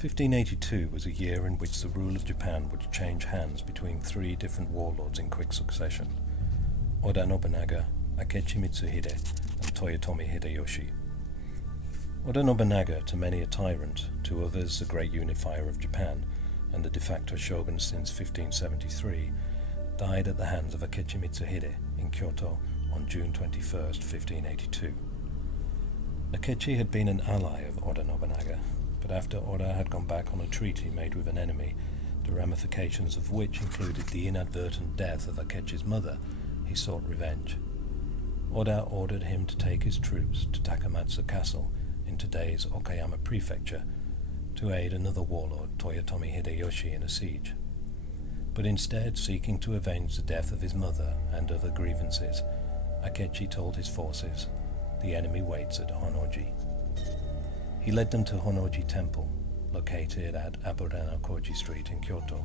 1582 was a year in which the rule of Japan would change hands between three different warlords in quick succession: Oda Nobunaga, Akechi Mitsuhide, and Toyotomi Hideyoshi. Oda Nobunaga, to many a tyrant, to others a great unifier of Japan, and the de facto shogun since 1573, died at the hands of Akechi Mitsuhide in Kyoto on June 21, 1582. Akechi had been an ally of Oda Nobunaga, but after Oda had gone back on a treaty made with an enemy, the ramifications of which included the inadvertent death of Akechi's mother, he sought revenge. Oda ordered him to take his troops to Takamatsu Castle in today's Okayama Prefecture to aid another warlord, Toyotomi Hideyoshi, in a siege. But instead, seeking to avenge the death of his mother and other grievances, Akechi told his forces, "The enemy waits at Honoji." He led them to Honoji Temple, located at Aburano-Koji Street in Kyoto,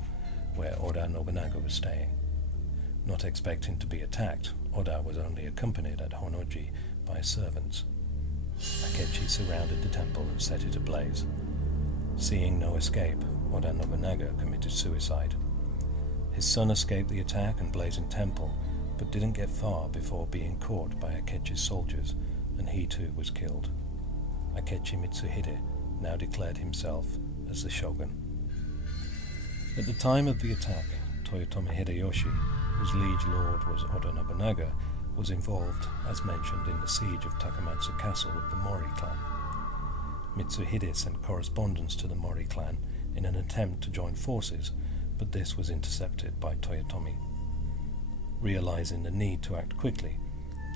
where Oda Nobunaga was staying. Not expecting to be attacked, Oda was only accompanied at Honoji by servants. Akechi surrounded the temple and set it ablaze. Seeing no escape, Oda Nobunaga committed suicide. His son escaped the attack and blazing temple, but didn't get far before being caught by Akechi's soldiers, and he too was killed. Akechi Mitsuhide now declared himself as the shogun. At the time of the attack, Toyotomi Hideyoshi, whose liege lord was Oda Nobunaga, was involved, as mentioned, in the siege of Takamatsu Castle with the Mori clan. Mitsuhide sent correspondence to the Mori clan in an attempt to join forces, but this was intercepted by Toyotomi. Realizing the need to act quickly,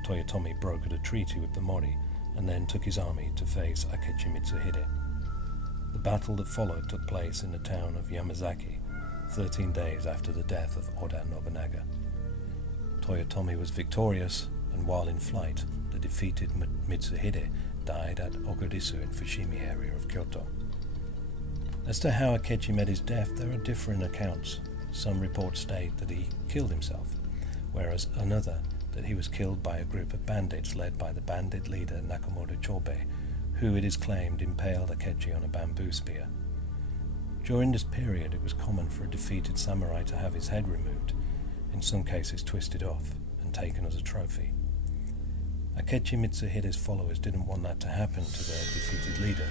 Toyotomi brokered a treaty with the Mori and then took his army to face Akechi Mitsuhide. The battle that followed took place in the town of Yamazaki, 13 days after the death of Oda Nobunaga. Toyotomi was victorious, and while in flight, the defeated Mitsuhide died at Ogurisu in Fushimi area of Kyoto. As to how Akechi met his death, there are differing accounts. Some reports state that he killed himself, whereas another that he was killed by a group of bandits led by the bandit leader Nakamura Chobei, who it is claimed impaled Akechi on a bamboo spear. During this period, it was common for a defeated samurai to have his head removed, in some cases twisted off and taken as a trophy. Akechi Mitsuhide's followers didn't want that to happen to their defeated leader,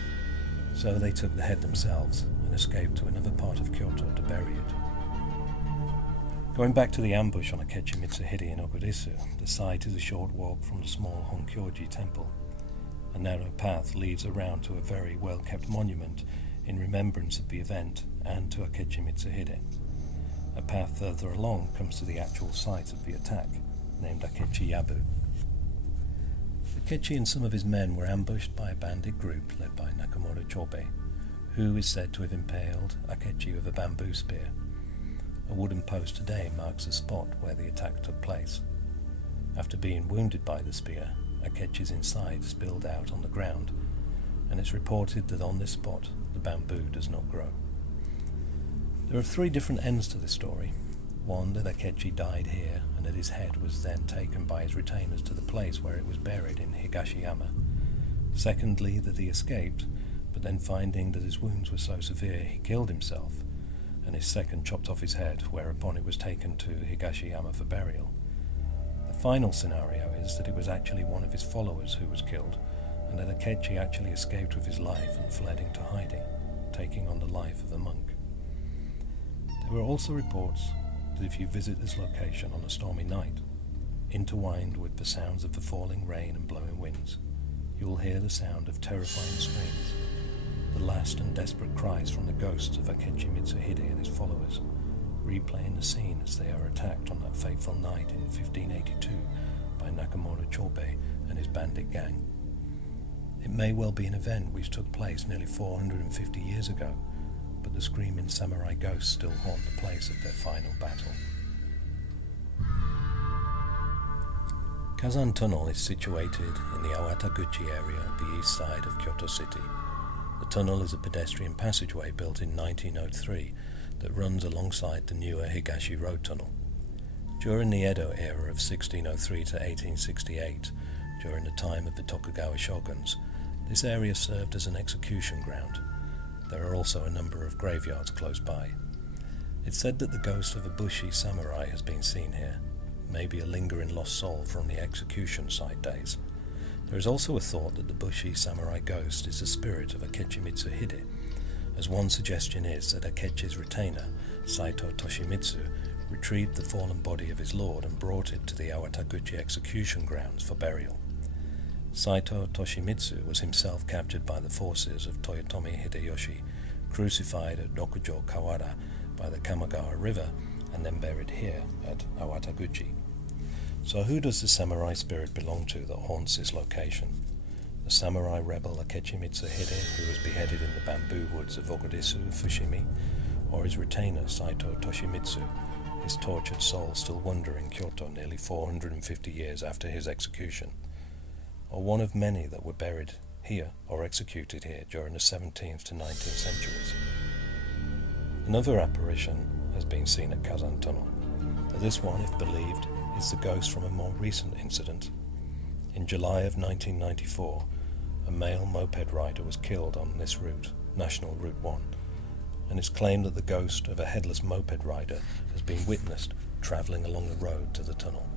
so they took the head themselves and escaped to another part of Kyoto to bury it. Going back to the ambush on Akechi Mitsuhide in Ogurisu, the site is a short walk from the small Honkyoji temple. A narrow path leads around to a very well-kept monument in remembrance of the event and to Akechi Mitsuhide. A path further along comes to the actual site of the attack, named Akechi Yabu. Akechi and some of his men were ambushed by a bandit group led by Nakamura Chobei, who is said to have impaled Akechi with a bamboo spear. A wooden post today marks the spot where the attack took place. After being wounded by the spear, Akechi's inside spilled out on the ground, and it's reported that on this spot the bamboo does not grow. There are three different ends to this story. One, that Akechi died here and that his head was then taken by his retainers to the place where it was buried in Higashiyama. Secondly, that he escaped, but then finding that his wounds were so severe he killed himself, and his second chopped off his head, whereupon it was taken to Higashiyama for burial. The final scenario is that it was actually one of his followers who was killed, and that Akechi actually escaped with his life and fled into hiding, taking on the life of a monk. There are also reports that if you visit this location on a stormy night, intertwined with the sounds of the falling rain and blowing winds, you will hear the sound of terrifying screams, the last and desperate cries from the ghosts of Akechi Mitsuhide and his followers, replaying the scene as they are attacked on that fateful night in 1582 by Nakamura Chobei and his bandit gang. It may well be an event which took place nearly 450 years ago, but the screaming samurai ghosts still haunt the place of their final battle. Kazan Tunnel is situated in the Awataguchi area of the east side of Kyoto City. The tunnel is a pedestrian passageway built in 1903 that runs alongside the newer Higashi Road Tunnel. During the Edo era of 1603 to 1868, during the time of the Tokugawa shoguns, this area served as an execution ground. There are also a number of graveyards close by. It's said that the ghost of a Bushi samurai has been seen here, maybe a lingering lost soul from the execution site days. There is also a thought that the Bushi samurai ghost is the spirit of Akechi Mitsuhide, as one suggestion is that Akechi's retainer, Saito Toshimitsu, retrieved the fallen body of his lord and brought it to the Awataguchi execution grounds for burial. Saito Toshimitsu was himself captured by the forces of Toyotomi Hideyoshi, crucified at Dokujo Kawara by the Kamagawa River, and then buried here at Awataguchi. So who does the samurai spirit belong to that haunts this location? The samurai rebel Akechi Mitsuhide, who was beheaded in the bamboo woods of Ogurisu, Fushimi, or his retainer Saito Toshimitsu, his tortured soul still wandering Kyoto nearly 450 years after his execution, or one of many that were buried here or executed here during the 17th to 19th centuries. Another apparition has been seen at Kazan Tunnel, but this one, if believed, is the ghost from a more recent incident. In July of 1994, a male moped rider was killed on this route, National Route 1, and it's claimed that the ghost of a headless moped rider has been witnessed travelling along the road to the tunnel.